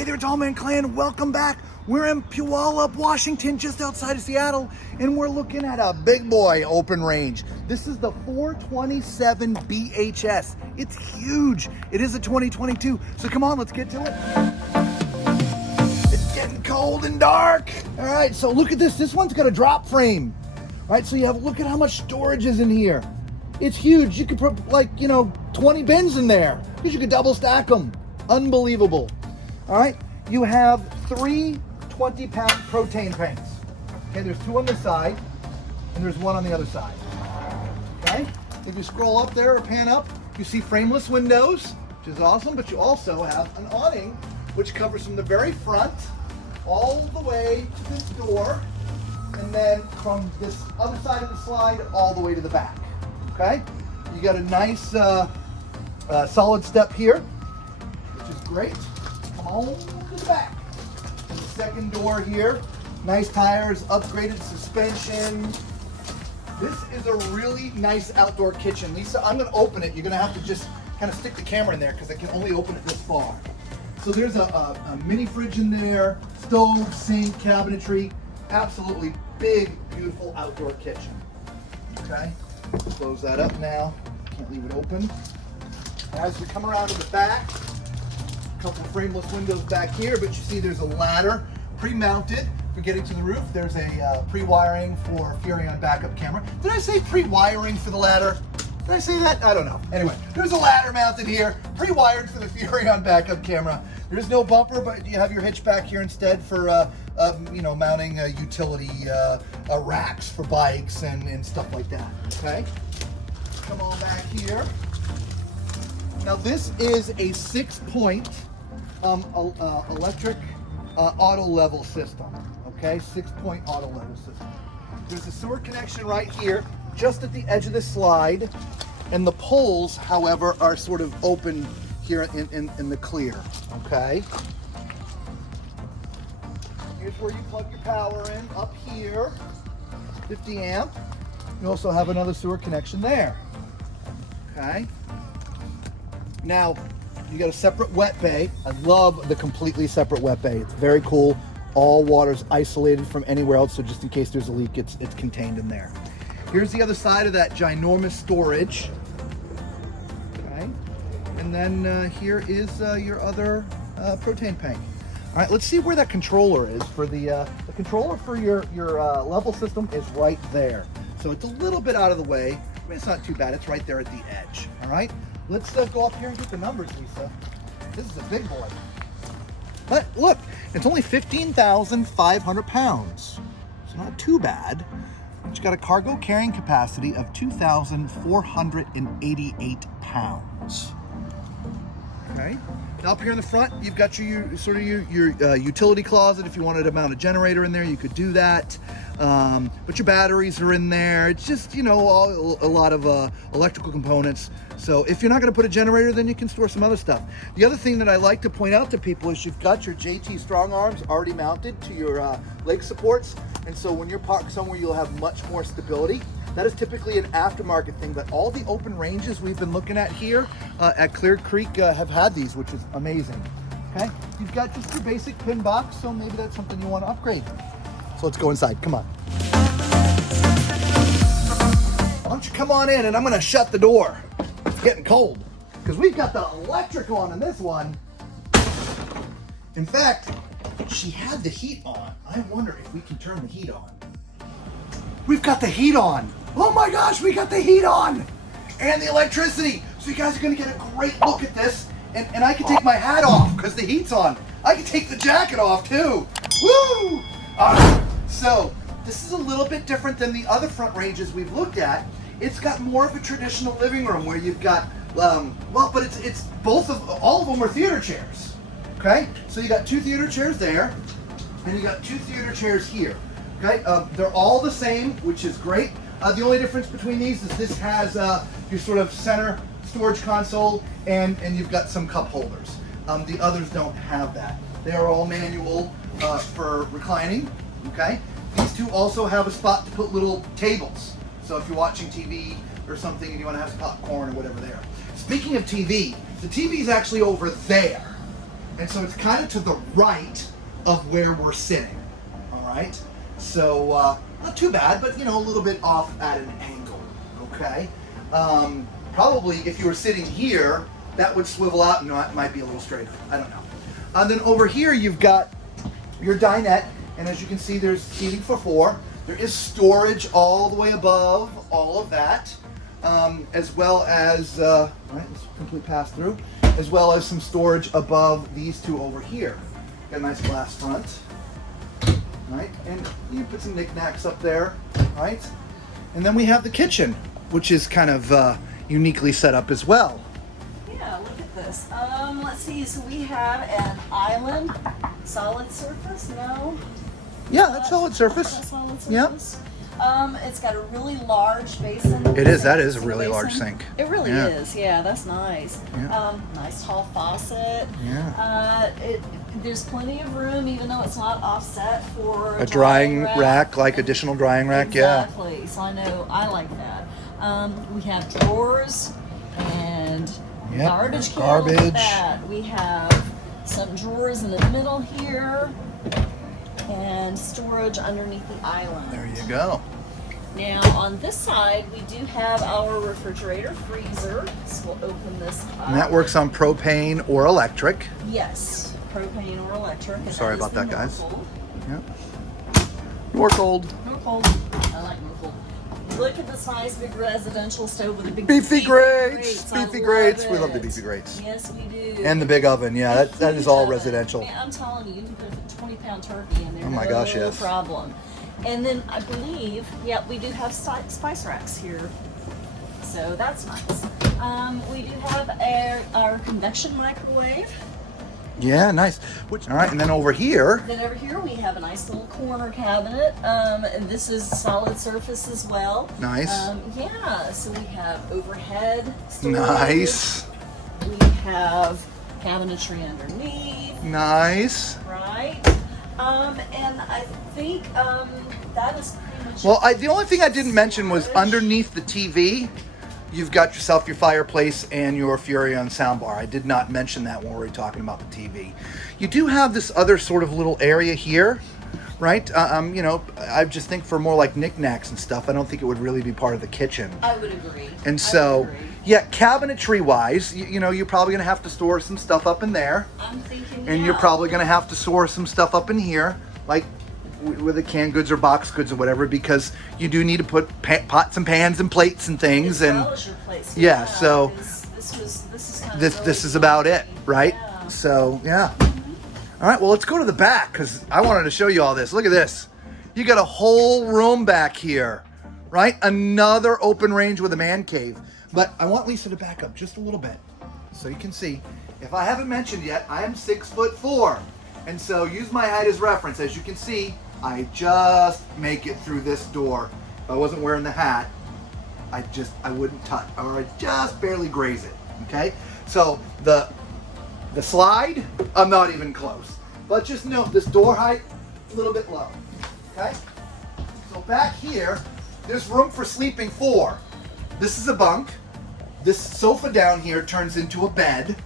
Hey there, Tallman Clan. Welcome back. We're in Puyallup, Washington, just outside of Seattle, and we're looking at a big boy open range. This is the 427 BHS. It's huge. It is a 2022. So come on, let's get to it. It's getting cold and dark. All right, so look at this. This one's got a drop frame. All right, so look at how much storage is in here. It's huge. You could put 20 bins in there because you could double stack them. Unbelievable. All right, you have 3 20-pound propane tanks. Okay, there's 2 on this side, and there's 1 on the other side. Okay, if you scroll up there or pan up, you see frameless windows, which is awesome, but you also have an awning, which covers from the very front all the way to this door, and then from this other side of the slide all the way to the back. Okay, you got a nice solid step here, which is great. Come on to the back. The second door here, nice tires, upgraded suspension. This is a really nice outdoor kitchen. Lisa, I'm gonna open it. You're gonna have to just kind of stick the camera in there because I can only open it this far. So there's a mini fridge in there, stove, sink, cabinetry. Absolutely big, beautiful outdoor kitchen. Okay, close that up now. Can't leave it open. As we come around to the back, a couple frameless windows back here, but you see there's a ladder pre-mounted for getting to the roof. There's a pre-wiring for Furrion backup camera. Did I say pre-wiring for the ladder? Did I say that? I don't know. Anyway, there's a ladder mounted here, pre-wired for the Furrion backup camera. There's no bumper, but you have your hitch back here instead for mounting utility racks for bikes and stuff like that. Okay, come on back here. Now this is a 6-point electric auto level system. Okay, 6-point auto level system. There's a sewer connection right here, just at the edge of the slide, and the poles, however, are sort of open here in the clear. Okay. Here's where you plug your power in, up here, 50 amp. You also have another sewer connection there. Okay. Now, you got a separate wet bay. I love the completely separate wet bay. It's very cool. All water's isolated from anywhere else, so just in case there's a leak, it's contained in there. Here's the other side of that ginormous storage. Okay. And then here is your other propane tank. All right, let's see where that controller is. For the controller for your level system is right there. So it's a little bit out of the way. I mean, it's not too bad. It's right there at the edge. All right. Let's go up here and get the numbers, Lisa. This is a big boy. But look, it's only 15,500 pounds. It's not too bad. It's got a cargo carrying capacity of 2,488 pounds. Okay. Now up here in the front, you've got your utility closet. If you wanted to mount a generator in there, you could do that. But your batteries are in there. It's just, a lot of electrical components. So if you're not going to put a generator, then you can store some other stuff. The other thing that I like to point out to people is you've got your JT strong arms already mounted to your leg supports. And so when you're parked somewhere, you'll have much more stability. That is typically an aftermarket thing, but all the open ranges we've been looking at here at Clear Creek have had these, which is amazing. Okay, you've got just your basic pin box, so maybe that's something you want to upgrade. So let's go inside, come on. Why don't you come on in and I'm gonna shut the door. It's getting cold, because we've got the electric on in this one. In fact, she had the heat on. I wonder if we can turn the heat on. We've got the heat on. Oh my gosh, we got the heat on and the electricity. So you guys are gonna get a great look at this, and I can take my hat off because the heat's on. I can take the jacket off too. Woo! So this is a little bit different than the other front ranges we've looked at. It's got more of a traditional living room where you've got, but it's all of them are theater chairs. Okay, so you got 2 theater chairs there, and you got 2 theater chairs here. Okay, they're all the same, which is great. The only difference between these is this has your sort of center storage console, and you've got some cup holders. The others don't have that. They are all manual for reclining. Okay, these 2 also have a spot to put little tables. So if you're watching TV or something and you want to have some popcorn or whatever there. Speaking of TV, the TV is actually over there. And so it's kind of to the right of where we're sitting. All right. So not too bad, but you know, a little bit off at an angle. Okay. Probably if you were sitting here, that would swivel out and it might be a little straighter. I don't know. And then over here you've got your dinette, and as you can see, there's seating for 4. There is storage all the way above all of that, as well as right, let's complete pass through, as well as some storage above these 2 over here. Got a nice glass front, right? And you can put some knickknacks up there, right? And then we have the kitchen, which is kind of uniquely set up as well. Yeah, look at this. Let's see. So we have an island, solid surface. No. Yeah, that's solid surface. That's solid Yeah. surface. It's got a really large basin. It is. That is a really large sink. It really Yeah. is. Yeah, that's nice. Yeah. Nice tall faucet. Yeah. There's plenty of room, even though it's not offset for A drying rack, like additional drying rack. Yeah. Exactly. So I know I like that. We have drawers and Yep, garbage can. garbage. Look at that. We have some drawers in the middle here and storage underneath the island. There you go. Now on this side we do have our refrigerator freezer. So we'll open this up. And that works on propane or electric. Yes, propane or electric. And Sorry that is about that, the guys. Norcold. Yep. Norcold. Norcold. I like Norcold. Look at this nice big residential stove with a big Beefy grates. I Beefy love grates. We it. love the beefy grates. Yes, we do. And the big oven. Yeah, that is all Huge oven. residential. Man, I'm telling you, you can put a 20-pound turkey in there. Oh my gosh, yes. No problem. And then I believe, yeah, we do have spice racks here. So that's nice. We do have our convection microwave. Yeah, nice. All right, and then over here. Then over here we have a nice little corner cabinet. And this is solid surface as well. Nice. Yeah, so we have overhead storage. Nice. We have cabinetry underneath. Nice. Right. And I think that is pretty much. Well, the only thing I didn't mention was underneath the TV, you've got yourself your fireplace and your Furrion soundbar. I did not mention that when we were talking about the TV. You do have this other sort of little area here, right? You know, I just think for more like knickknacks and stuff, I don't think it would really be part of the kitchen. I would agree. And so, yeah, cabinetry-wise, you know, you're probably going to have to store some stuff up in there. I'm thinking. And you're probably going to have to store some stuff up in here, like with the canned goods or box goods or whatever, because you do need to put pots and pans and plates and things. As and well as your place. yeah, so this is about it, right? Yeah. So yeah. All right, well, let's go to the back because I wanted to show you all this. Look at this. You got a whole room back here, right? Another open range with a man cave. But I want Lisa to back up just a little bit so you can see. If I haven't mentioned yet, I am 6'4", and so use my height as reference. As you can see, I just make it through this door. If I wasn't wearing the hat, I wouldn't touch, or I just barely graze it. Okay, so the slide, I'm not even close. But just note this door height, a little bit low. Okay, so back here, there's room for sleeping 4. This is a bunk. This sofa down here turns into a bed.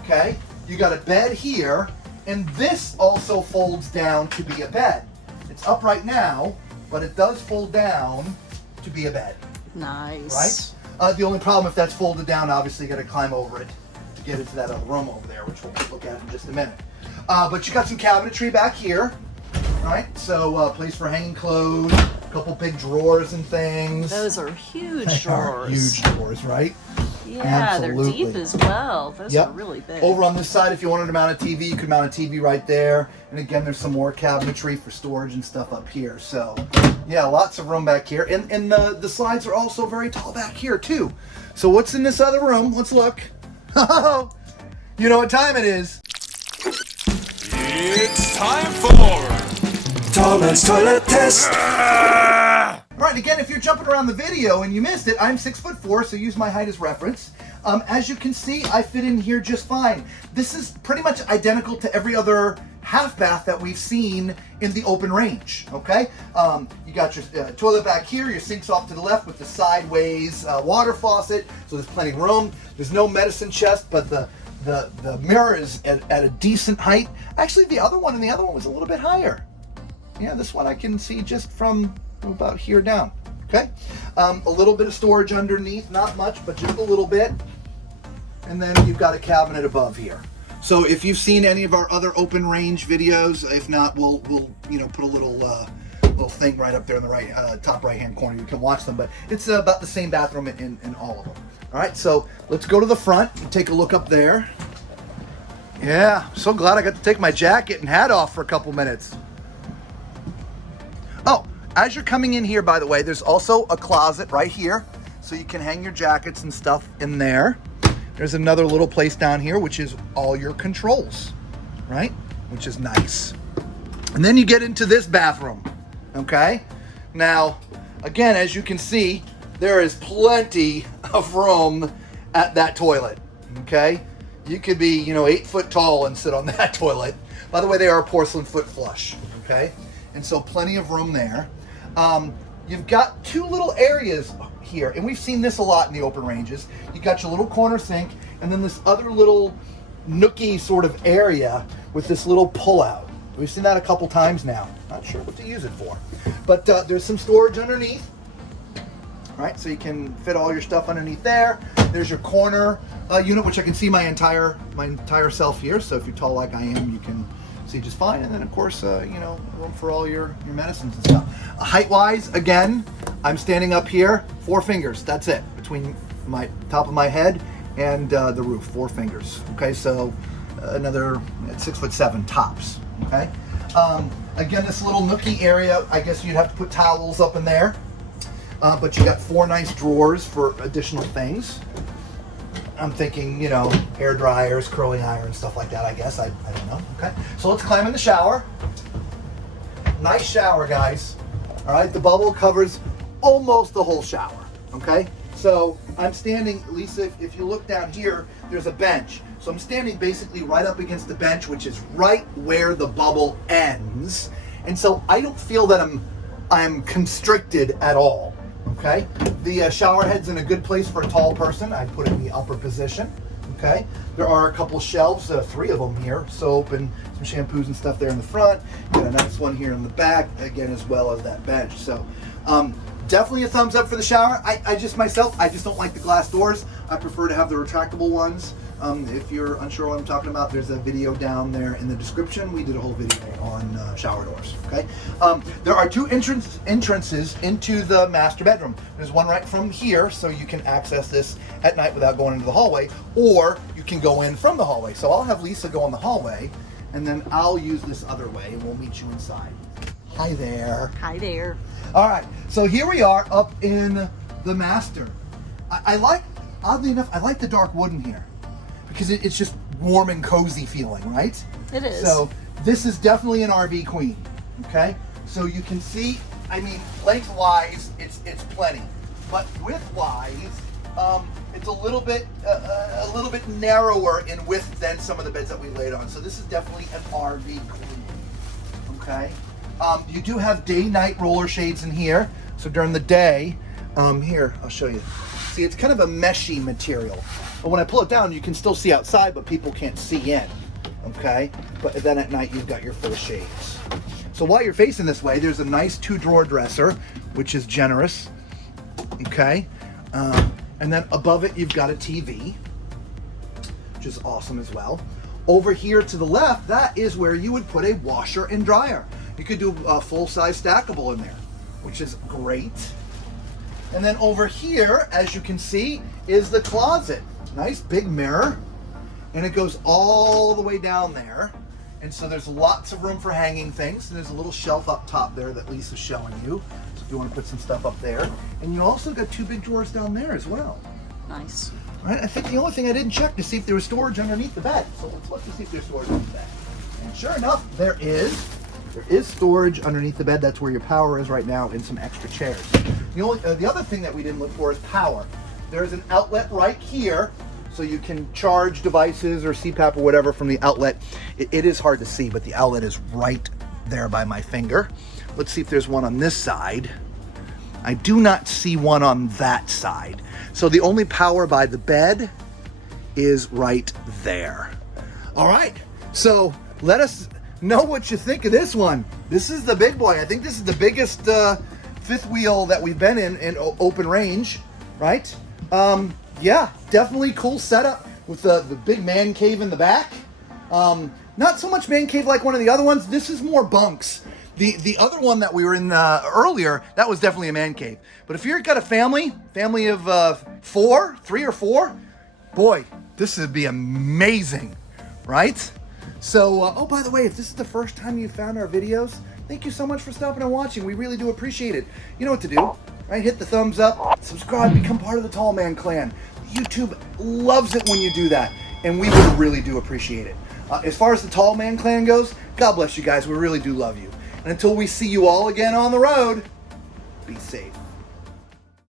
Okay, you got a bed here, and this also folds down to be a bed. It's upright now, but it does fold down to be a bed. Nice. Right? The only problem if that's folded down, obviously you got to climb over it to get into that other room over there, which we'll look at in just a minute. But you got some cabinetry back here, right? So place for hanging clothes, a couple big drawers and things. Those are huge They drawers. are huge drawers, right? Yeah, Absolutely. they're deep as well. Those Yep. are really big. Over on this side, if you wanted to mount a TV, you could mount a TV right there. And again, there's some more cabinetry for storage and stuff up here. So, yeah, lots of room back here. And the slides are also very tall back here, too. So what's in this other room? Let's look. You know what time it is. It's time for Tallman's Toilet Test. All right, again, if you're jumping around the video and you missed it, I'm 6'4", so use my height as reference. As you can see, I fit in here just fine. This is pretty much identical to every other half bath that we've seen in the open range, okay? You got your toilet back here, your sink's off to the left with the sideways water faucet, so there's plenty of room. There's no medicine chest, but the The mirror is at a decent height. Actually, the other one was a little bit higher. Yeah, this one I can see just from about here down. Okay, a little bit of storage underneath, not much, but just a little bit. And then you've got a cabinet above here. So if you've seen any of our other open range videos, if not, we'll put a little thing right up there in the top right hand corner. You can watch them, but it's about the same bathroom in all of them. All right, so let's go to the front and take a look up there. Yeah, I'm so glad I got to take my jacket and hat off for a couple minutes. Oh, as you're coming in here, by the way, there's also a closet right here, so you can hang your jackets and stuff in there. There's another little place down here, which is all your controls, right? Which is nice. And then you get into this bathroom, okay? Now, again, as you can see, there is plenty of room at that toilet, okay? You could be, 8 foot tall and sit on that toilet. By the way, they are a porcelain foot flush, okay? And so plenty of room there. You've got 2 little areas here, and we've seen this a lot in the open ranges. You got your little corner sink, and then this other little nookie sort of area with this little pull-out. We've seen that a couple times now. Not sure what to use it for. But there's some storage underneath. Right, so you can fit all your stuff underneath there. There's your corner unit, which I can see my entire self here. So if you're tall like I am, you can see just fine. And then of course, room for all your medicines and stuff. Height-wise, again, I'm standing up here, 4 fingers. That's it, between my top of my head and the roof, 4 fingers. Okay, so another 6'7" tops. Okay, again, this little nookie area, I guess you'd have to put towels up in there. But you got 4 nice drawers for additional things. I'm thinking, hair dryers, curling iron, stuff like that, I guess. I don't know. Okay. So let's climb in the shower. Nice shower, guys. All right. The bubble covers almost the whole shower. Okay. So I'm standing, Lisa, if you look down here, there's a bench. So I'm standing basically right up against the bench, which is right where the bubble ends. And so I don't feel that I'm constricted at all. Okay, the shower head's in a good place for a tall person. I put it in the upper position. Okay, there are a couple shelves, 3 of them here, soap and some shampoos and stuff there in the front. Got a nice one here in the back, again, as well as that bench. So definitely a thumbs up for the shower. I just don't like the glass doors. I prefer to have the retractable ones. If you're unsure what I'm talking about, there's a video down there in the description. We did a whole video on shower doors, okay? There are 2 entrances into the master bedroom. There's one right from here, so you can access this at night without going into the hallway, or you can go in from the hallway. So I'll have Lisa go in the hallway, and then I'll use this other way, and we'll meet you inside. Hi there. Hi there. All right, so here we are up in the master. Oddly enough, I like the dark wood in here, because it's just warm and cozy feeling, right? It is. So this is definitely an RV queen, okay? So you can see, lengthwise, it's plenty, but widthwise, it's a little bit narrower in width than some of the beds that we laid on. So this is definitely an RV queen, okay? You do have day-night roller shades in here. So during the day, here, I'll show you. See, it's kind of a meshy material. But when I pull it down, you can still see outside, but people can't see in, okay? But then at night, you've got your full shades. So while you're facing this way, there's a nice 2-drawer dresser, which is generous, okay? And then above it, you've got a TV, which is awesome as well. Over here to the left, that is where you would put a washer and dryer. You could do a full-size stackable in there, which is great. And then over here, as you can see, is the closet. Nice big mirror, and it goes all the way down there. And so there's lots of room for hanging things. And there's a little shelf up top there that Lisa's showing you. So if you want to put some stuff up there. And you also got 2 big drawers down there as well. Nice. All right, I think the only thing I didn't check to see if there was storage underneath the bed. So let's look to see if there's storage underneath the bed. And sure enough, there is storage underneath the bed. That's where your power is right now, and some extra chairs. The other thing that we didn't look for is power. There's an outlet right here, so you can charge devices or CPAP or whatever from the outlet. It is hard to see, but the outlet is right there by my finger. Let's see if there's one on this side. I do not see one on that side. So the only power by the bed is right there. All right, so let us know what you think of this one. This is the big boy. I think this is the biggest fifth wheel that we've been in open range, right? Yeah, definitely cool setup with the big man cave in the back. Not so much man cave like one of the other ones. This is more bunks. The other one that we were in earlier, that was definitely a man cave. But if you've got a family of 3 or 4, boy, this would be amazing, right? So, oh, by the way, if this is the first time you found our videos, thank you so much for stopping and watching. We really do appreciate it. You know what to do, right? Hit the thumbs up, subscribe, become part of the Tall Man Clan. YouTube loves it when you do that, and we really do appreciate it. As far as the Tall Man Clan goes, God bless you guys. We really do love you. And until we see you all again on the road, be safe.